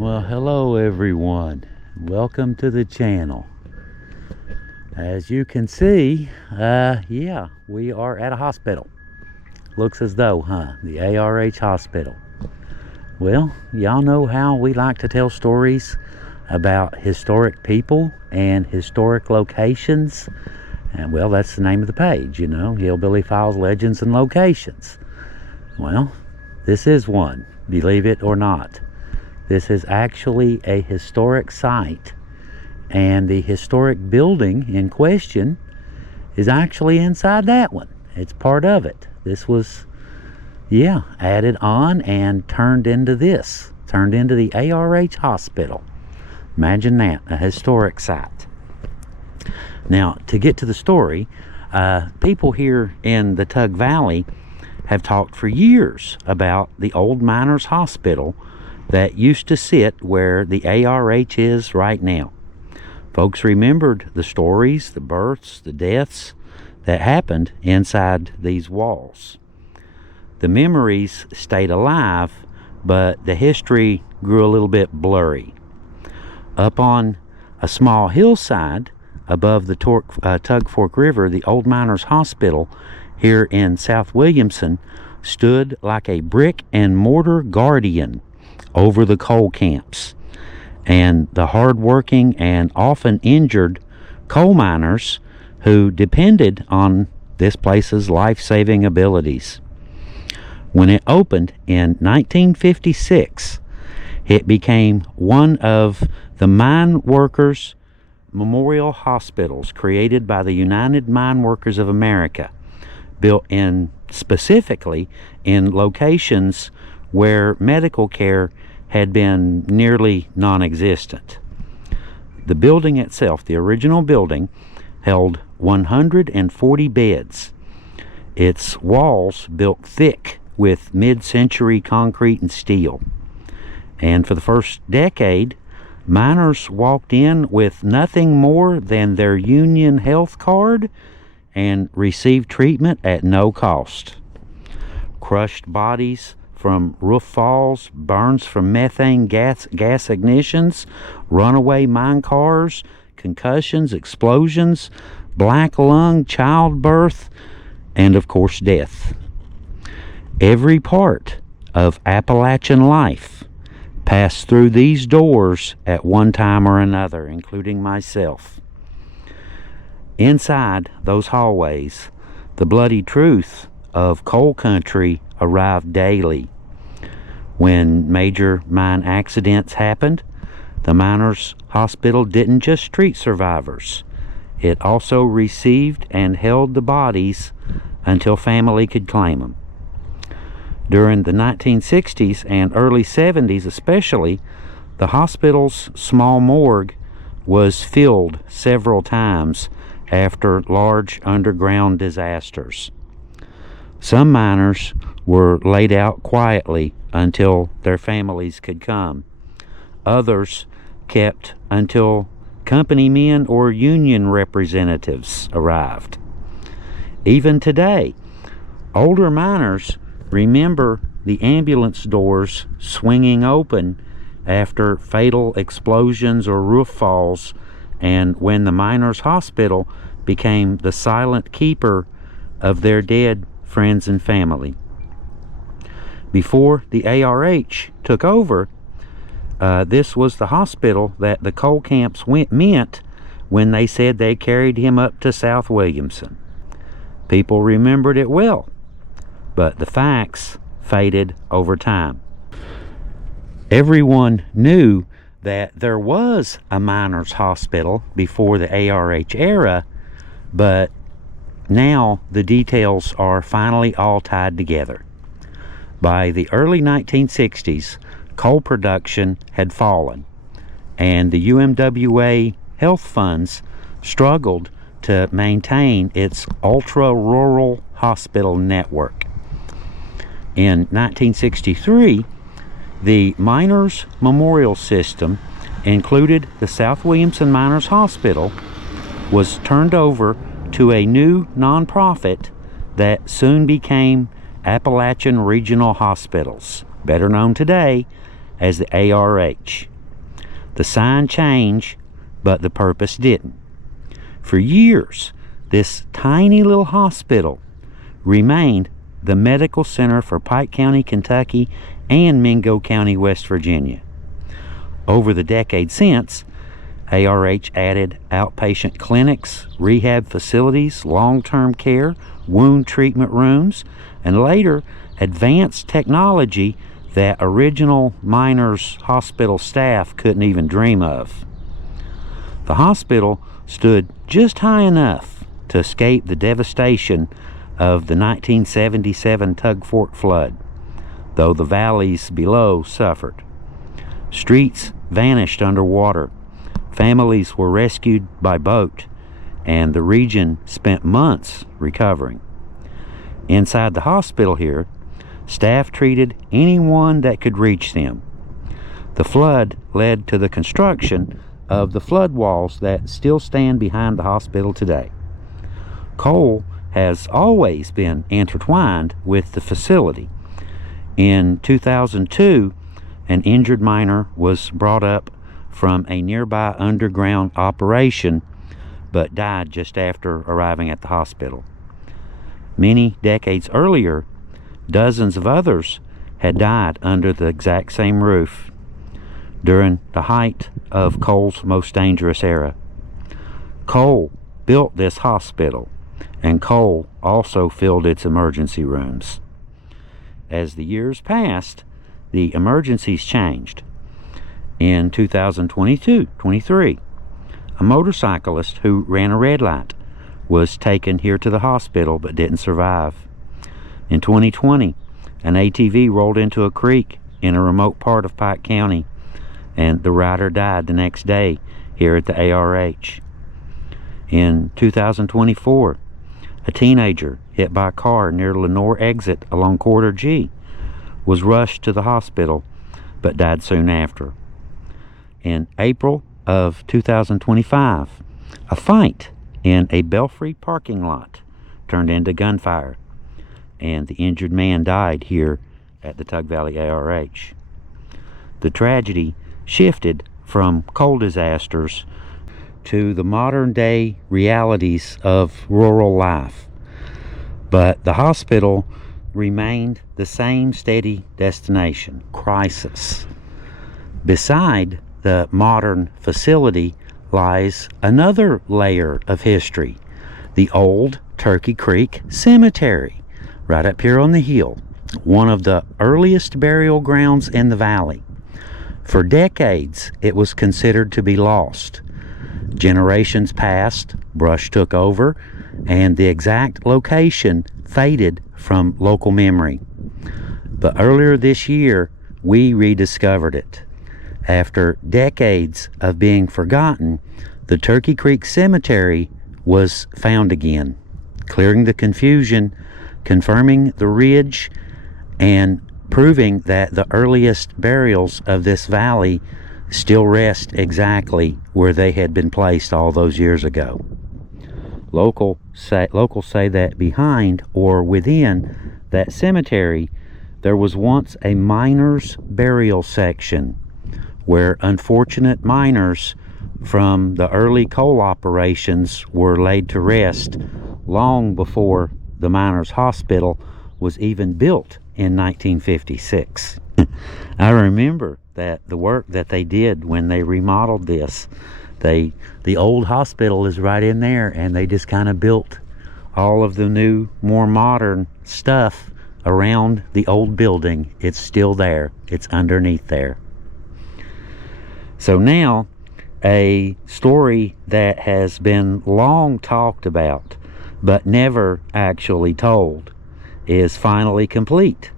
Well, hello everyone. Welcome to the channel. As you can see, yeah, we are at a hospital. Looks as though, the ARH hospital. Well, y'all know how we like to tell stories about historic people and historic locations. And well, that's the name of the page, you know, Hillbilly Files, Legends, and Locations. Well, this is one, believe it or not. This is actually a historic site, and the historic building in question is actually inside that one. It's part of it. This was, yeah, added on and turned into this. Turned into the ARH hospital. Imagine that, a historic site. Now, to get to the story, people here in the Tug Valley have talked for years about the old miners' hospital that used to sit where the ARH is right now. Folks remembered the stories, the births, the deaths that happened inside these walls. The memories stayed alive, but the history grew a little bit blurry. Up on a small hillside above the Tug Fork River, the old miners' hospital here in South Williamson stood like a brick and mortar guardian over the coal camps and the hard-working and often injured coal miners who depended on this place's life-saving abilities. When it opened in 1956, it became one of the mine workers' memorial hospitals created by the United Mine Workers of America, built specifically in locations where medical care had been nearly non-existent. The building itself, the original building, held 140 beds. Its walls built thick with mid-century concrete and steel. And for the first decade, miners walked in with nothing more than their union health card and received treatment at no cost. Crushed bodies from roof falls, burns from methane gas ignitions, runaway mine cars, concussions, explosions, black lung, childbirth, and of course death. Every part of Appalachian life passed through these doors at one time or another, including myself. Inside those hallways, the bloody truth of coal country arrived daily. When major mine accidents happened, the miners' hospital didn't just treat survivors. It also received and held the bodies until family could claim them. During the 1960s and early 70s especially, the hospital's small morgue was filled several times after large underground disasters. Some miners were laid out quietly until their families could come. Others kept until company men or union representatives arrived. Even today, older miners remember the ambulance doors swinging open after fatal explosions or roof falls, and when the miners' hospital became the silent keeper of their dead friends and family. Before the ARH took over, this was the hospital that the coal camps meant when they said they carried him up to South Williamson. People remembered it well, but the facts faded over time. Everyone knew that there was a miners' hospital before the ARH era, but now the details are finally all tied together. By the early 1960s, coal production had fallen, and the UMWA health funds struggled to maintain its ultra-rural hospital network. In 1963, the Miners Memorial System included the South Williamson Miners Hospital, was turned over to a new nonprofit that soon became Appalachian Regional Hospitals, better known today as the ARH. The sign changed, but the purpose didn't. For years, this tiny little hospital remained the medical center for Pike County, Kentucky, and Mingo County, West Virginia. Over the decade since, ARH added outpatient clinics, rehab facilities, long-term care, wound treatment rooms, and later advanced technology that original Miners Hospital staff couldn't even dream of. The hospital stood just high enough to escape the devastation of the 1977 Tug Fork flood, though the valleys below suffered. Streets vanished underwater, families were rescued by boat, and the region spent months recovering. Inside the hospital here, staff treated anyone that could reach them. The flood led to the construction of the flood walls that still stand behind the hospital today. Coal has always been intertwined with the facility. In 2002, an injured miner was brought up from a nearby underground operation, but died just after arriving at the hospital. Many decades earlier, dozens of others had died under the exact same roof during the height of coal's most dangerous era. Coal built this hospital, and coal also filled its emergency rooms. As the years passed, the emergencies changed. In 2022-23, a motorcyclist who ran a red light was taken here to the hospital but didn't survive. In 2020, an ATV rolled into a creek in a remote part of Pike County, and the rider died the next day here at the ARH. In 2024, a teenager hit by a car near Lenore exit along Corridor G was rushed to the hospital but died soon after. In April of 2025, a fight in a Belfry parking lot turned into gunfire, and the injured man died here at the Tug Valley ARH. The tragedy shifted from coal disasters to the modern day realities of rural life, but the hospital remained the same steady destination: crisis. Beside the modern facility lies another layer of history: the old Turkey Creek Cemetery, right up here on the hill, one of the earliest burial grounds in the valley. For decades, it was considered to be lost. Generations passed, brush took over, and the exact location faded from local memory. But earlier this year, we rediscovered it. After decades of being forgotten, the Turkey Creek Cemetery was found again, clearing the confusion, confirming the ridge, and proving that the earliest burials of this valley still rest exactly where they had been placed all those years ago. Locals say that behind or within that cemetery there was once a miners' burial section where unfortunate miners from the early coal operations were laid to rest long before the Miners Hospital was even built in 1956. I remember that the work that they did when they remodeled this. The old hospital is right in there, and they just kind of built all of the new, more modern stuff around the old building. It's still there. It's underneath there. So now, a story that has been long talked about but never actually told is finally complete.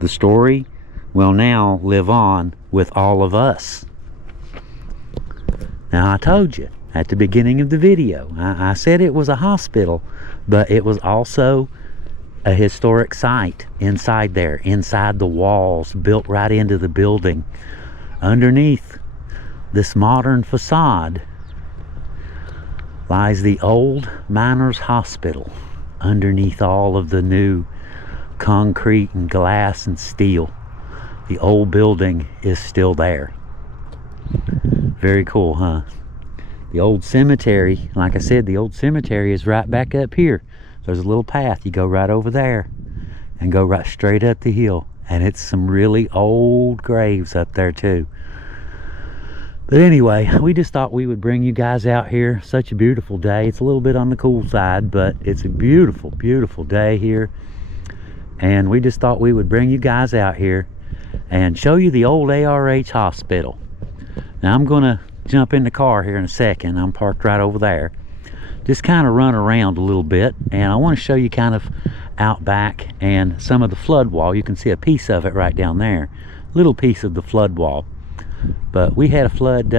The story will now live on with all of us. Now, I told you at the beginning of the video, I said it was a hospital, but it was also a historic site inside there, inside the walls, built right into the building. Underneath this modern facade lies the old Miners Hospital, underneath all of the new concrete and glass and steel. the old building is still there. Very cool, huh? The old cemetery, like I said, the old cemetery is right back up here. There's a little path. You go right over there and go right straight up the hill. And it's some really old graves up there too. But anyway, we just thought we would bring you guys out here. Such a beautiful day. It's a little bit on the cool side, but it's a beautiful, beautiful day here. And we just thought we would bring you guys out here and show you the old ARH hospital. Now I'm gonna jump in the car here in a second. I'm parked right over there. Just kind of run around a little bit, and I want to show you kind of out back and some of the flood wall. You can see a piece of it right down there, little piece of the flood wall. But we had a flood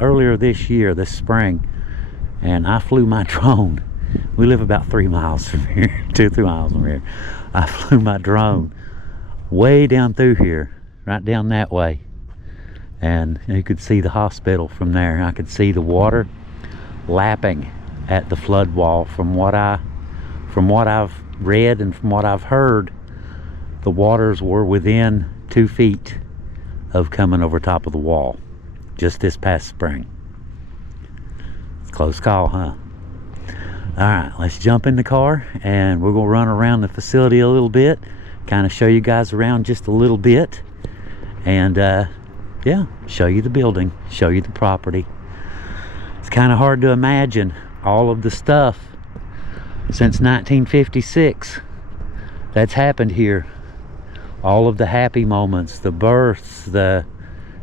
earlier this year, this spring, and I flew my drone. We live about 3 miles from here, 2-3 miles from here. I flew my drone way down through here, right down that way. And you could see the hospital from there. I could see the water lapping at the flood wall. From what I've read and from what I've heard, the waters were within 2 feet of coming over top of the wall just this past spring. Close call, huh? All right, let's jump in the car and we're gonna run around the facility a little bit, kind of show you guys around just a little bit, and yeah, show you the building, show you the property. It's kind of hard to imagine all of the stuff since 1956 that's happened here. All of the happy moments, the births,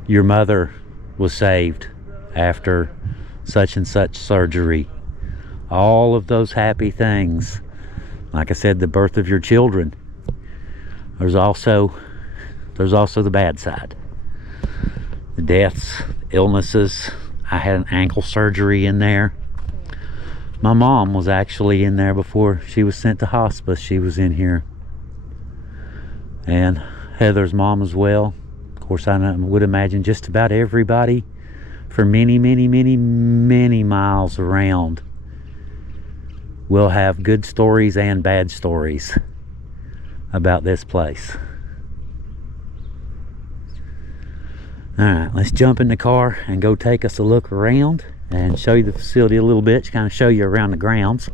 your mother was saved after such and such surgery. All of those happy things. Like I said, the birth of your children. There's also the bad side. The deaths, illnesses. I had an ankle surgery in there. My mom was actually in there before she was sent to hospice. She was in here. And Heather's mom as well. Of course, I would imagine just about everybody for many, many, many, many miles around will have good stories and bad stories about this place. Alright, let's jump in the car and go take us a look around and show you the facility a little bit, kind of show you around the grounds.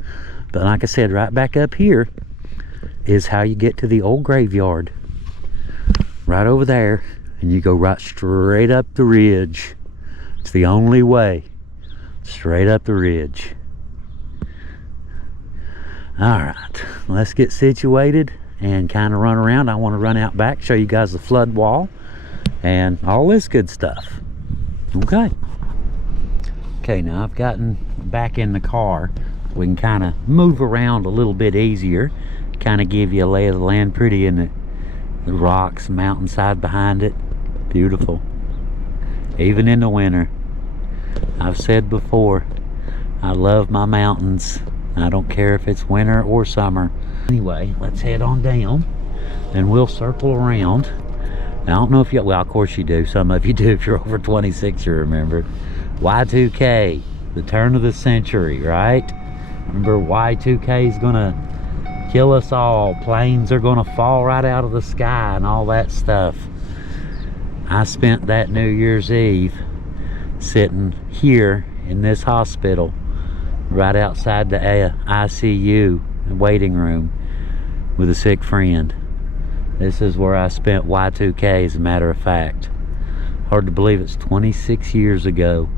But like I said, right back up here is how you get to the old graveyard. Right over there, and you go right straight up the ridge. It's the only way, straight up the ridge. Alright, let's get situated and kind of run around. I want to run out back, show you guys the flood wall and all this good stuff. Okay, now I've gotten back in the car. We can kind of move around a little bit easier, kind of give you a lay of the land. Pretty, in the rocks, mountainside behind it, beautiful. Even in the winter. I've said before, I love my mountains. I don't care if it's winter or summer. Anyway, let's head on down and we'll circle around. Now, I don't know if you, well, of course you do. Some of you do. If you're over 26, you remember. Y2K, the turn of the century, right? Remember, Y2K is gonna kill us all. Planes are gonna fall right out of the sky and all that stuff. I spent that New Year's Eve sitting here in this hospital right outside the ICU waiting room with a sick friend. This is where I spent Y2K, as a matter of fact. Hard to believe it's 26 years ago.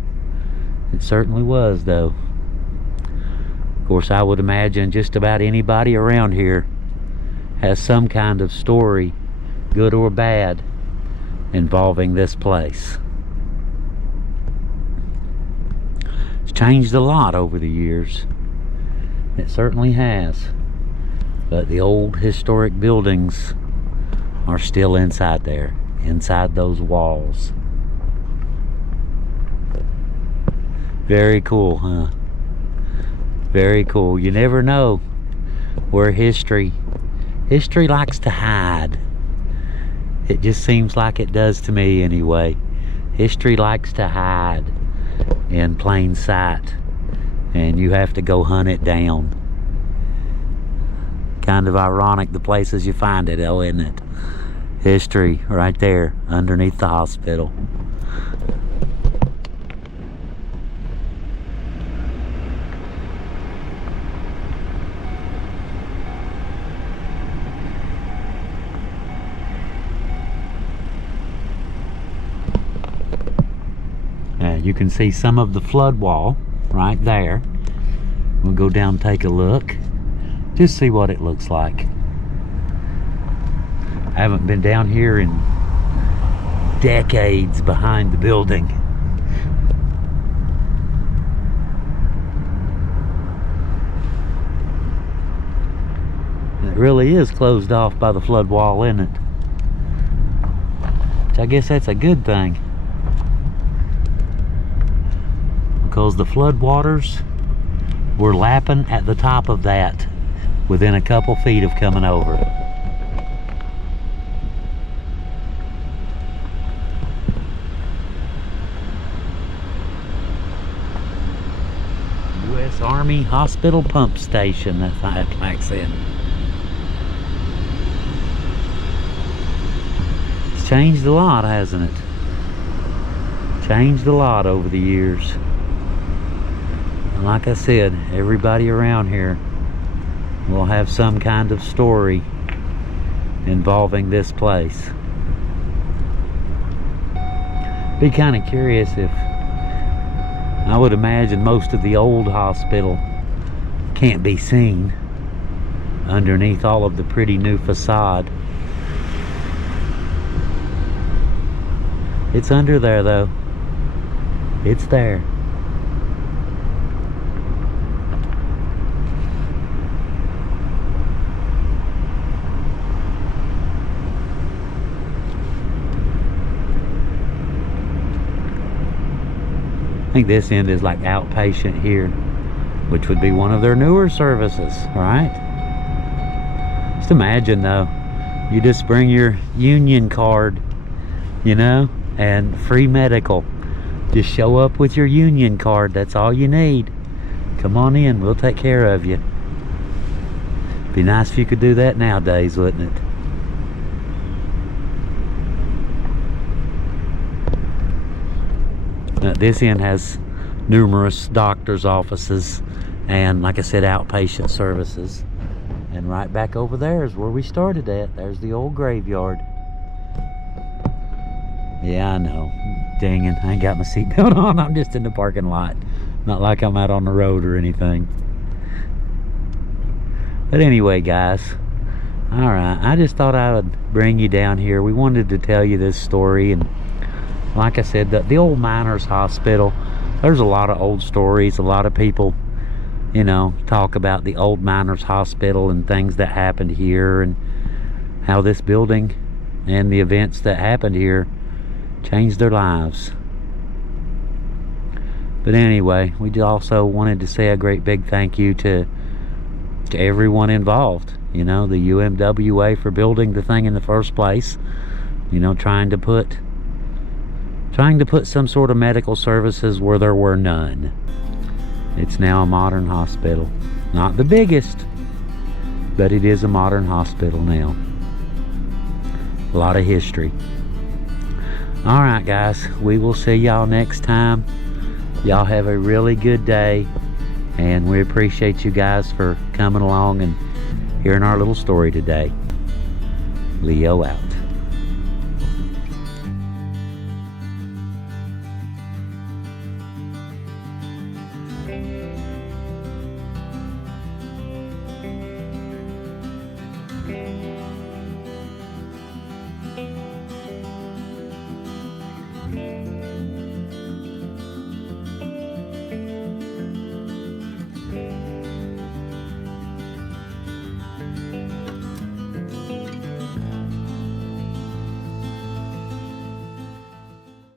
It certainly was, though. Of course, I would imagine just about anybody around here has some kind of story, good or bad, involving this place. It's changed a lot over the years. It certainly has. But the old historic buildings are still inside there, inside those walls. Very cool, huh? Very cool. You never know where history likes to hide. It just seems like it does to me anyway. History likes to hide in plain sight, and you have to go hunt it down. Kind of ironic the places you find it, though, isn't it? History right there underneath the hospital. You can see some of the flood wall right there. We'll go down and take a look. Just see what it looks like. I haven't been down here in decades behind the building. It really is closed off by the flood wall, isn't it? Which I guess that's a good thing, because the flood waters were lapping at the top of that within a couple feet of coming over. U.S. Army Hospital Pump Station, that's how it backs in. It's changed a lot, hasn't it? Changed a lot over the years. And like I said, everybody around here will have some kind of story involving this place. Be kind of curious if, I would imagine most of the old hospital can't be seen underneath all of the pretty new facade. It's under there though. It's there. I think this end is like outpatient here, which would be one of their newer services, right? Just imagine though, you just bring your union card, you know, and free medical. Just show up with your union card, that's all you need. Come on in, we'll take care of you. Be nice if you could do that nowadays, wouldn't it? This end has numerous doctor's offices and, like I said, outpatient services. And right back over there is where we started at. There's the old graveyard. Yeah, I know. Dang it, I ain't got my seatbelt on. I'm just in the parking lot. Not like I'm out on the road or anything. But anyway, guys. Alright, I just thought I would bring you down here. We wanted to tell you this story, and like I said, the old miners hospital, there's a lot of old stories. A lot of people, you know, talk about the old miners hospital and things that happened here, and how this building and the events that happened here changed their lives. But anyway, we also wanted to say a great big thank you to everyone involved. You know, the UMWA for building the thing in the first place. You know, trying to put some sort of medical services where there were none. It's now a modern hospital. Not the biggest, but it is a modern hospital now. A lot of history. Alright guys, we will see y'all next time. Y'all have a really good day, and we appreciate you guys for coming along and hearing our little story today. Leo out.